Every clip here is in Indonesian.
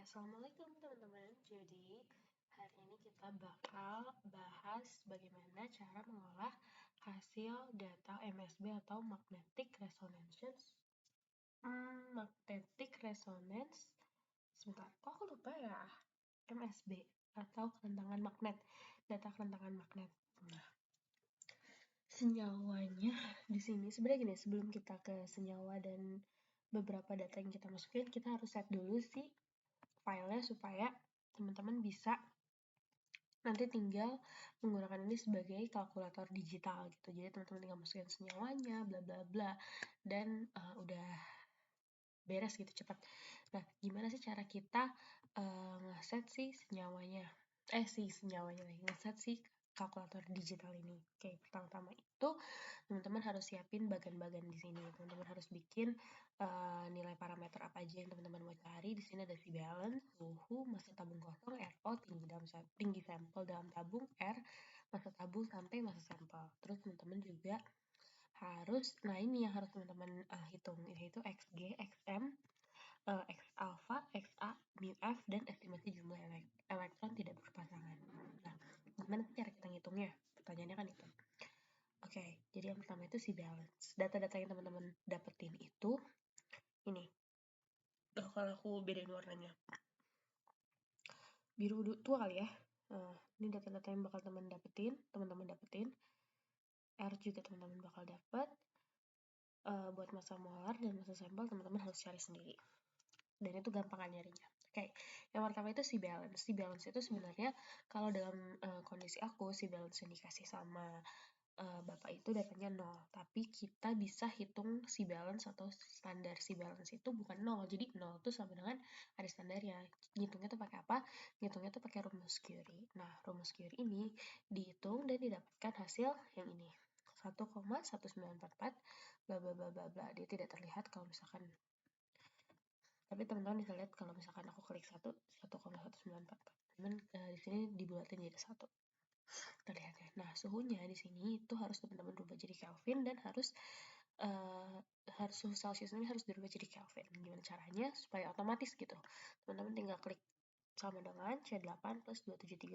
Assalamualaikum teman-teman. Jadi hari ini kita bakal bahas bagaimana cara mengolah hasil data MSB atau magnetic resonance. Magnetic resonance. Sebentar, kok aku lupa ya? MSB atau kerentangan magnet, data kerentangan magnet. Nah, senyawanya di sini sebenarnya gini, sebelum kita ke senyawa dan beberapa data yang kita masukin, kita harus set dulu sih filenya supaya teman-teman bisa nanti tinggal menggunakan ini sebagai kalkulator digital gitu. Jadi teman-teman tinggal masukin senyawanya, bla bla bla, dan udah beres gitu cepat. Nah, gimana sih cara kita ngeset si senyawanya ngeset si kalkulator digital ini? Oke, pertama-tama itu teman-teman harus siapin bagan-bagan di sini. Teman-teman harus bikin nilai parameter apa aja yang teman-teman mau cari. Di sini ada si balance, suhu, masa tabung kosong, RO, tinggi sampel dalam tabung, R, masa tabung sampai masa sampel. Terus teman-teman juga harus, nah ini yang harus teman-teman hitung, yaitu XG, XM, X alpha, XA, mu F, dan estimasi jumlah elektron tidak berpasangan. Nah, gimana sih cara kita ngitungnya? Pertanyaannya kan itu. Oke, jadi yang pertama itu si balance. Data-data yang teman-teman dapetin itu ini. Kalau aku bedain warnanya. Biru tua kali ya. Ini data-data yang bakal teman-teman dapetin. R juga teman-teman bakal dapet. Buat massa molar dan massa sampel teman-teman harus cari sendiri. Dan itu gampang nyarinya. Oke, yang pertama itu si balance. Si balance itu sebenarnya kalau dalam kondisi aku, si balance yang dikasih sama Bapak itu datanya 0, tapi kita bisa hitung si balance atau standar si balance itu bukan 0, jadi 0 itu sama dengan ada standarnya. Ngitungnya tuh pakai apa? Ngitungnya tuh pakai rumus Curie. Nah, rumus Curie ini dihitung dan didapatkan hasil yang ini. 1,1944 bla bla bla bla bla. Dia tidak terlihat kalau misalkan, tapi teman-teman bisa lihat kalau misalkan aku klik 1,1944. Cuman di sini dibulatin jadi 1. Terlihatnya. Nah, suhunya di sini itu harus teman-teman rubah jadi Kelvin dan harus suhu Celsius ini harus dirubah jadi Kelvin. Gimana caranya? Supaya otomatis gitu. Teman-teman tinggal klik sama dengan C8 plus 273,15.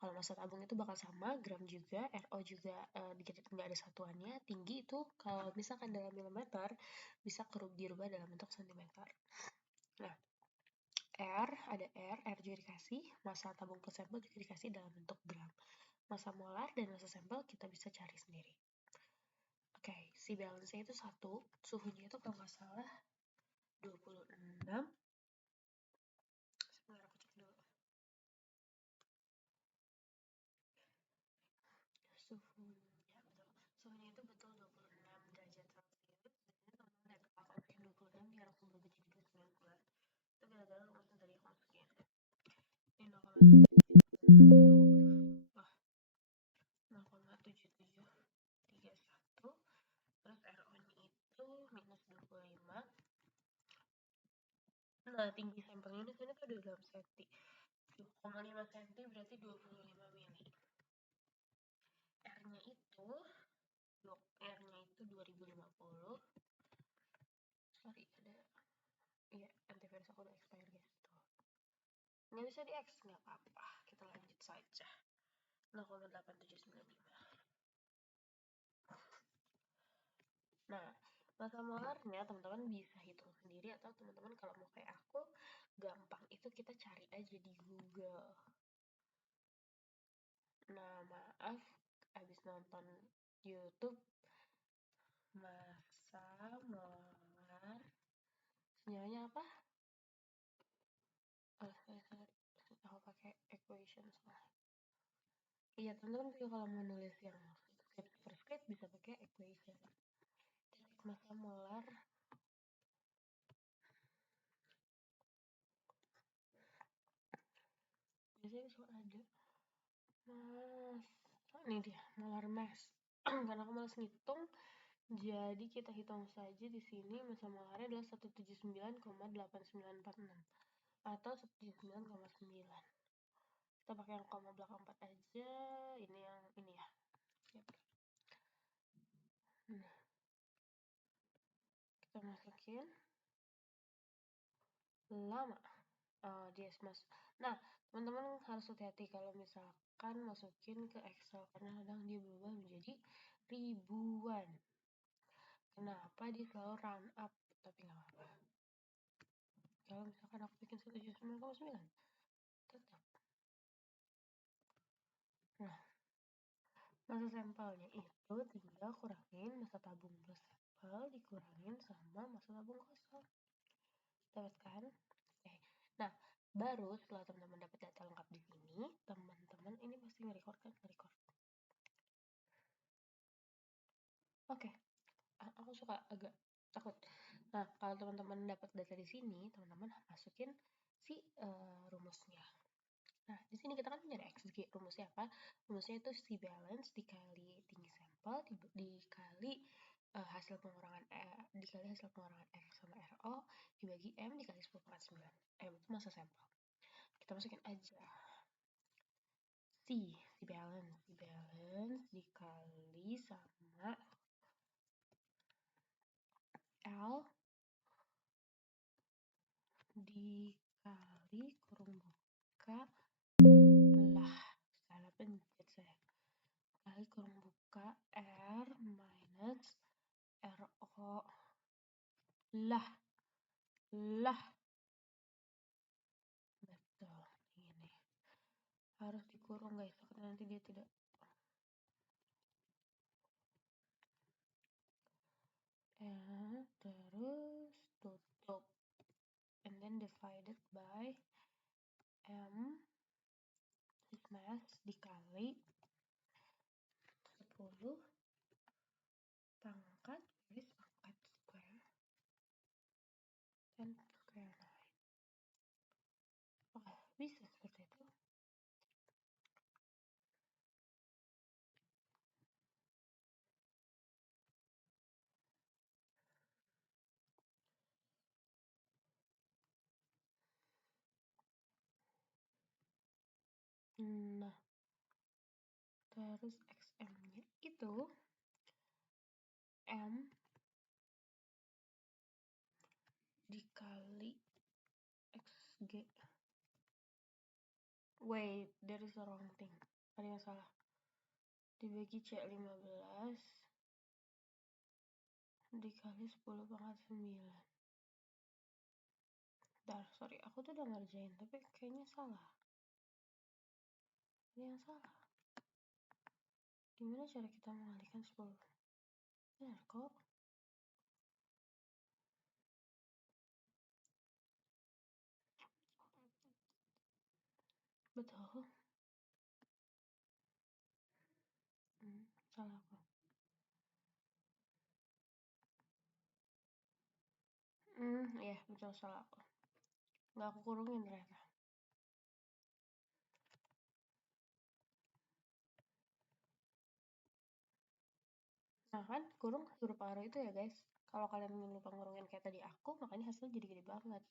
Kalau massa tabung itu bakal sama, gram juga, RO juga nggak ada satuannya. Tinggi itu kalau misalkan dalam milimeter bisa dirubah dalam bentuk sentimeter. Nah, ada R juga dikasih, massa tabung plus sampel juga dikasih dalam bentuk gram. Massa molar dan massa sampel kita bisa cari sendiri. Oke, si balance-nya itu 1, suhunya itu kalau nggak salah 26. Sebentar aku cek dulu. Suhunya itu betul 26 derajat Celcius. Jadi teman-teman lihat kalau aku masukin 26 dia langsung berubah jadi 29. Itu gara-gara rumusnya tadi aku masukin. Ini 0,7731. Wah, 0,7731. Terus RO-nya itu minus 25. Nah, tinggi sampelnya di sini tuh ada dalam senti. 7,5 cm berarti 25 mili. R-nya itu 2050. Sorry, ada antivirus aku udah expire guys. Nggak bisa di-X, nggak apa-apa. Kita lanjut saja. 0,8795. Nah, massa molarnya teman-teman bisa hitung sendiri atau teman-teman kalau mau kayak aku gampang itu kita cari aja di Google. Nah, maaf abis nonton YouTube massa molar senyawanya apa? Aku pakai equation soalnya. Iya, teman-teman juga kalau mau nulis yang script bisa pakai equation. Massa molar biasanya suka ada ini dia molar mass. Karena aku malas ngitung, jadi kita hitung saja di sini massa molarnya adalah 179,8946 atau 179,9. Kita pakai yang koma belakang 4 aja. Ini yang ini ya. Siap. Nah, kita masukin lama dia masuk. Nah, teman-teman harus hati-hati kalau misalkan masukin ke Excel karena kadang dia berubah menjadi ribuan. Kenapa dia selalu run up? Tapi nggak apa-apa. Kalau misalkan aku bikin 179,9 tetap. Nah, masa sampelnya itu tinggal kurangin masa tabung plus sampel dikurangin sama masa tabung kosong. Dapat kan? Oke. Nah, baru setelah teman-teman dapat data lengkap di sini, teman-teman ini pasti nge-record kan? Nge-record. Oke. Aku suka agak takut. Nah, kalau teman-teman dapat data di sini, teman-teman masukin si rumusnya. Nah, di sini kita kan punya XG. Rumusnya apa? Rumusnya itu C balance dikali tinggi sampel dikali hasil pengurangan dikali hasil pengurangan R sama RO dibagi M dikali 10/9. M itu masa sampel. Kita masukin aja C balance dikali sama L dikali kurung buka lah, salah pencet saya, kali kurung buka R minus RO lah betul ini harus dikurung guys, karena nanti dia tidak terus tutup and then divided by M this mass dikali 10 pangkat garis pangkat square 10 square 9. Oke, bisa seperti itu. Nah, terus XM-nya itu M dikali XG. Wait, there is a wrong thing. Ada yang salah. Dibagi C15 dikali 10 pangkat 9. Bentar, sorry, aku tuh udah ngerjain, tapi kayaknya salah. Ada yang salah. Gimana cara kita mengalihkan 10? Benar kok. Betul. Salah aku. Iya, betul salah aku. Nggak aku kurungin ternyata. Nah kan, kurung berpengaruh itu ya guys. Kalau kalian lupa ngurungin kayak tadi aku, makanya hasilnya jadi gede banget.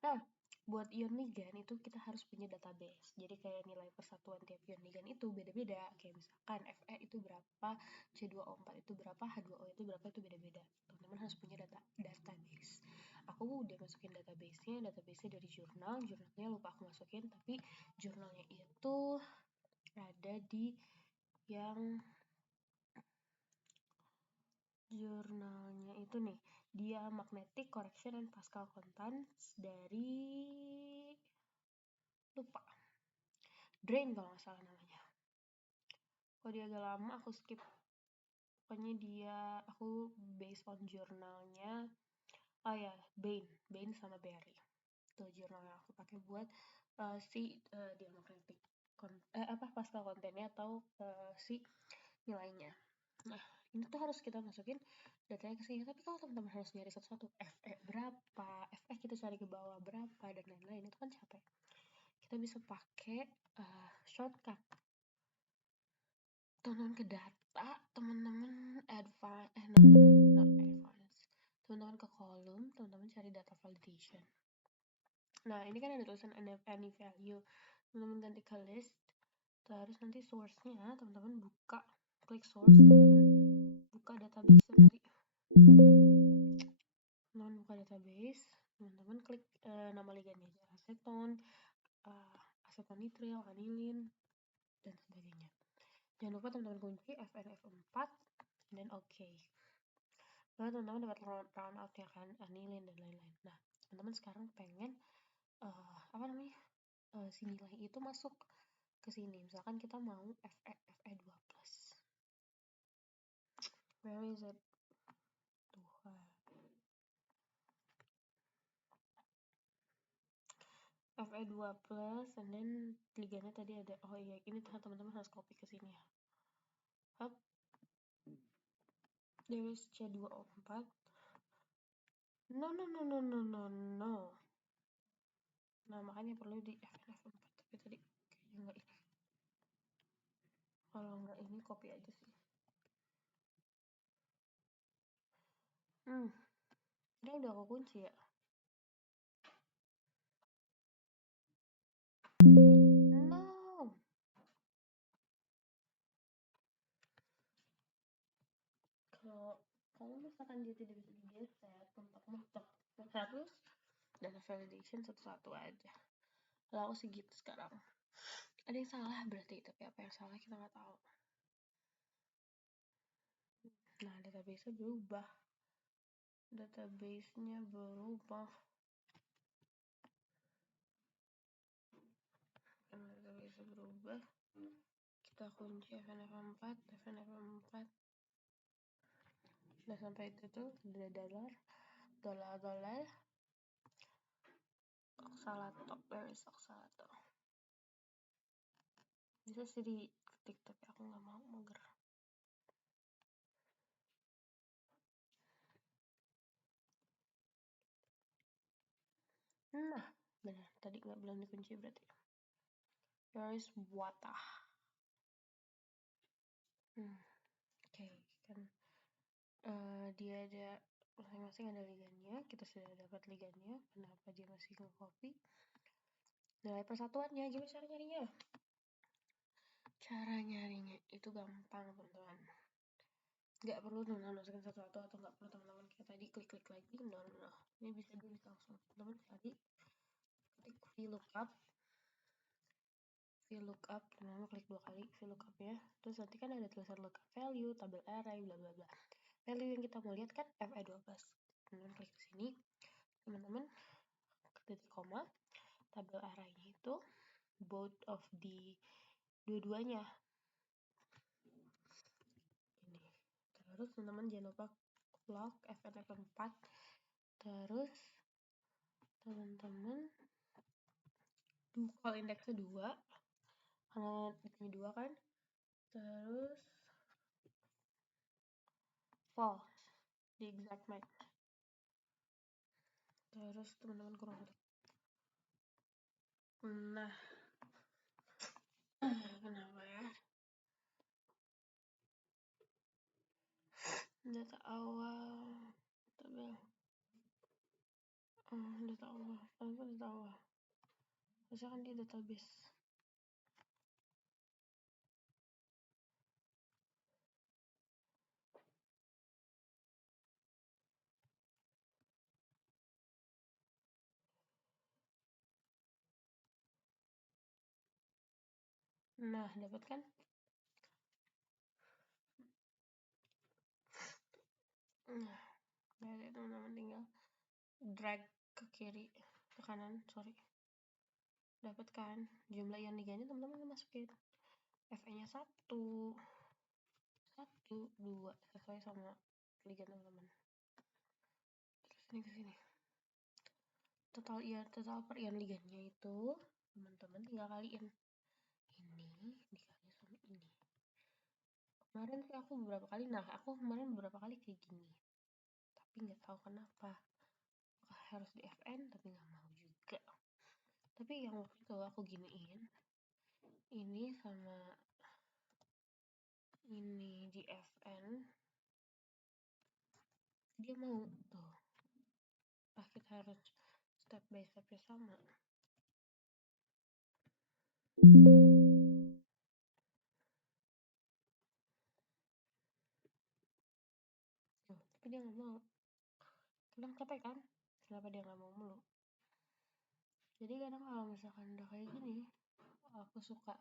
Nah, buat ion ligan itu kita harus punya database. Jadi kayak nilai persatuan tiap ion ligan itu beda-beda. Kayak misalkan Fe itu berapa, C2O4 itu berapa, H2O itu berapa, itu beda-beda. Teman-teman harus punya database. Aku udah masukin database-nya dari jurnalnya lupa aku masukin, tapi jurnalnya itu ada di yang jurnalnya itu nih, dia Magnetic Correction and Pascal Constants dari lupa Drain kalau nggak salah namanya. Kalau dia agak lama aku skip. Pokoknya dia aku based on jurnalnya. Oh ya, Bain sama Berry. Itu jurnal yang aku pakai buat dia Magnetic Pascal kontennya atau si nilainya. Nah, ini tuh harus kita masukin datanya ke sini. Tapi kalau teman-teman harus nyari satu-satu, Fe berapa, Fe kita cari ke bawah berapa, dan lain-lain, itu kan capek. Kita bisa pakai shortcut. Teman-teman ke data, teman-teman teman-teman ke kolom, teman-teman cari data validation. Nah, ini kan ada tulisan any value. Teman-teman ganti ke list, terus nanti source-nya teman-teman klik source, teman-teman buka database dari teman-teman buka database, teman-teman klik nama ligannya aja, aseton, asetonitril, anilin, dan sebagainya. Jangan lupa teman-teman kunci FNF4 dan oke. Lalu teman-teman dapat round out-nya kan, anilin dan lain-lain. Nah, teman-teman sekarang pengen si nilai itu masuk ke sini. Misalkan kita mau Fe2+. Where is it? Tuhan. Fe2+, and then liganya tadi ada. Oh iya, ini teman-teman harus copy ke sini ya. Hop. There is C2O4. No. Nah, makanya perlu di FNF4. Tapi tadi kayaknya nggak ini. Kalau nggak ini, copy aja sih. Ini udah aku kunci ya. No. Kalau misalkan dia tidak bisa digeser, mentok-mentok harus data validation satu-satu aja. Kalau aku sih gitu sekarang. Ada yang salah berarti, tapi apa yang salah kita nggak tahu. Nah, database-nya berubah. Karena database-nya berubah, kita kunci FNF4. Udah sampai itu tuh, udah dolar. Oxalato, where is oxalato? Bisa sih diketik, tapi aku nggak mau, mager. Nah, benar. Tadi belum dikunci berarti. There is water. Oke, kan dia ada masing-masing ada ligannya. Kita sudah dapat ligannya. Kenapa dia masih nge-copy? Nilai persatuannya, gimana cara nyarinya? Cara nyarinya itu gampang, teman-teman. Nggak perlu teman-teman masukin satu-satu, atau nggak perlu teman-teman kayak tadi klik lagi. No. Ini bisa langsung teman-teman cari ketik VLOOKUP, teman-teman klik 2 kali VLOOKUP ya. Terus nanti kan ada tulisan lookup value, tabel array, bla bla bla. Value yang kita mau lihat kan Fe12. Teman-teman klik ke sini. Teman-teman titik koma, tabel arraynya itu both of the dua-duanya. Ini. Terus teman-teman jangan lupa log FNF4. Terus teman-teman call indeksnya 2 karena ini 2 kan. Terus false di exact match. Terus teman-teman kurang ketik. Nah, kenapa ya? Data awal tabel. Data awal. Apa data awal? Misalkan di database. Nah, dapat kan? Nah, berarti teman-teman tinggal drag ke kiri, ke kanan, dapat kan jumlah yang diganti, teman-teman masukin Fe-nya 1, 2 sesuai sama ligan teman-teman. Terus ini ke sini, total perian ligannya itu teman-teman tinggal kaliin ini dikali sama ini. Kemarin sih aku beberapa kali kayak gini, tapi nggak tahu kenapa harus di Fn, tapi nggak mau juga. Tapi yang waktu itu aku giniin ini sama ini di Fn, dia mau tuh. Kita harus step by stepnya sama. Tapi dia nggak mau. Tenang, capek kan? kenapa dia nggak mau mulu. Jadi kadang kalau misalkan udah kayak gini, aku suka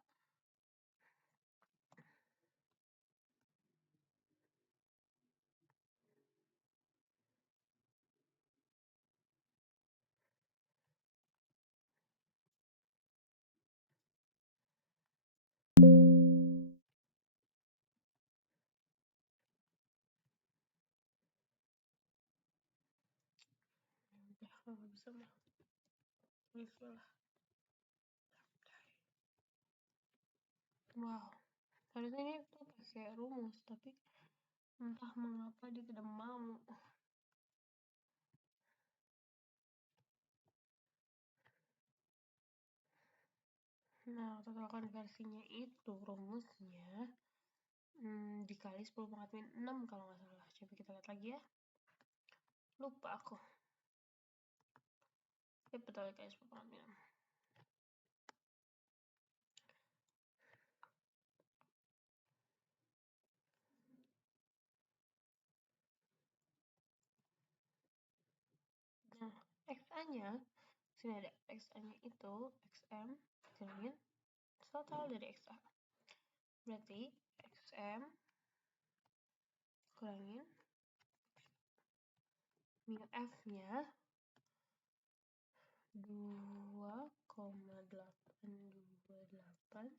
udah nggak bisa mah, bisa lah. Wow, harusnya ini tuh pakai rumus, tapi entah mengapa dia tidak mau. Nah, total konversinya itu rumusnya dikali 10 pangkat min 6 kalau nggak salah. Coba kita lihat lagi ya. Lupa aku. Betul dikali 10 pangkat min 6. Nah, XA-nya, sini ada XA-nya itu, XM, kurangin total dari XA. Berarti XM kurangin min F-nya 2,828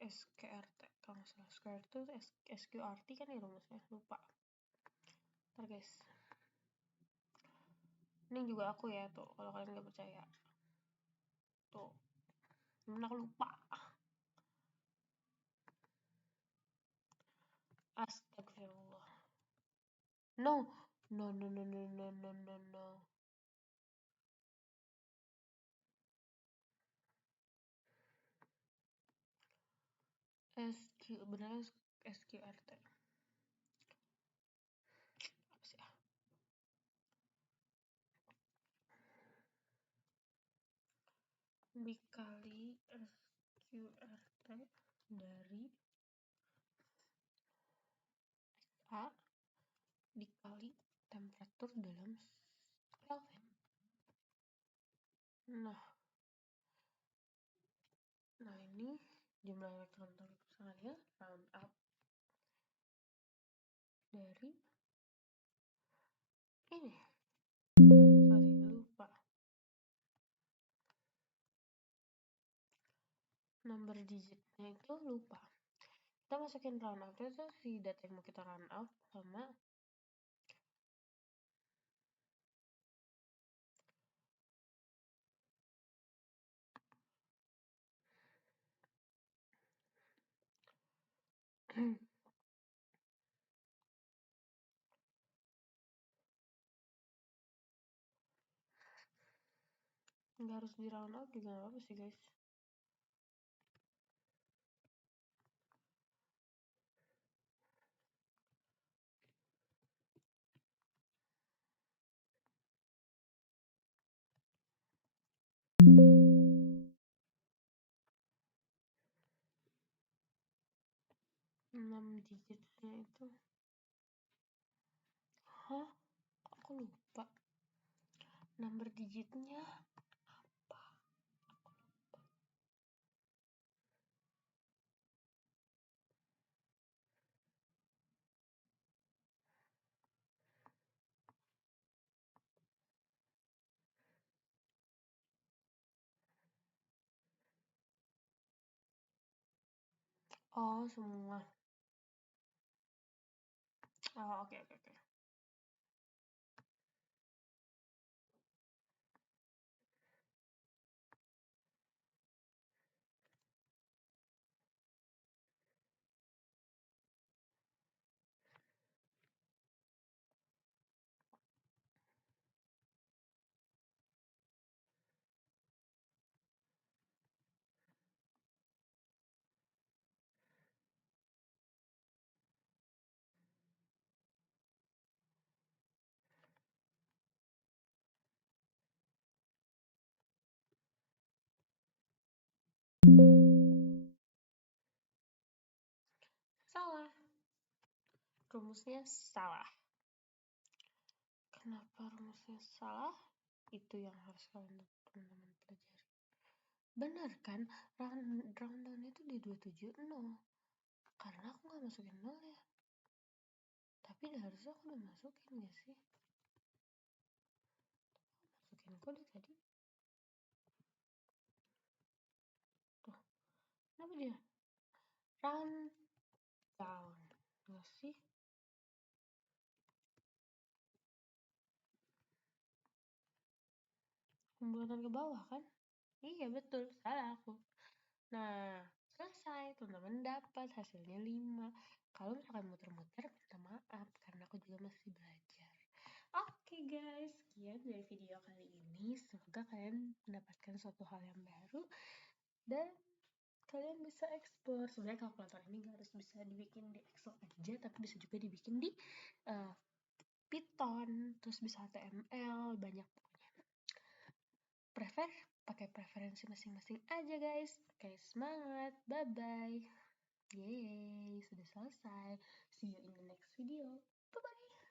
SQRT kalau nggak salah. Square itu SQRT kan ya rumusnya, lupa. Ntar guys, ini juga aku ya tuh, kalau kalian nggak percaya tuh, aku lupa. Astagfirullah. No, no, no, no, no, no, no, no, no. Beneran SQRT. Apa sih ah? Dikali SQRT dari A dikali temperatur dalam Kelvin. Nah ini jumlah elektron terpusatnya round up dari ini. Sorry, lupa. Number digitnya itu lupa. Kita masukin round up itu si data yang mau kita round up sama nggak harus di round up juga nggak apa sih guys. Enam digitnya itu, hah? Aku lupa. Number digitnya apa? Oh, semua. Oh, oke. rumusnya salah. Kenapa rumusnya salah? Itu yang harus kalian teman-teman pelajari. Benar kan? Rundown itu di 270. Karena aku nggak masukin 0 ya. Tapi harusnya aku udah masukin gak sih? Masukin kode tadi. Tuh. Kenapa dia? Rundown. Gak sih? Pembuatan ke bawah kan? Iya betul, salah aku. Nah, selesai. Teman-teman dapat hasilnya 5. Kalau misalkan muter-muter, minta maaf karena aku juga masih belajar. Oke guys, sekian dari video kali ini. Semoga kalian mendapatkan suatu hal yang baru dan kalian bisa explore. Sebenarnya kalkulator ini gak harus bisa dibikin di Excel aja, tapi bisa juga dibikin di Python, terus bisa HTML, banyak pokoknya. Pakai preferensi masing-masing aja guys. Oke, semangat. Bye-bye. Yeay, sudah selesai. See you in the next video. Bye-bye.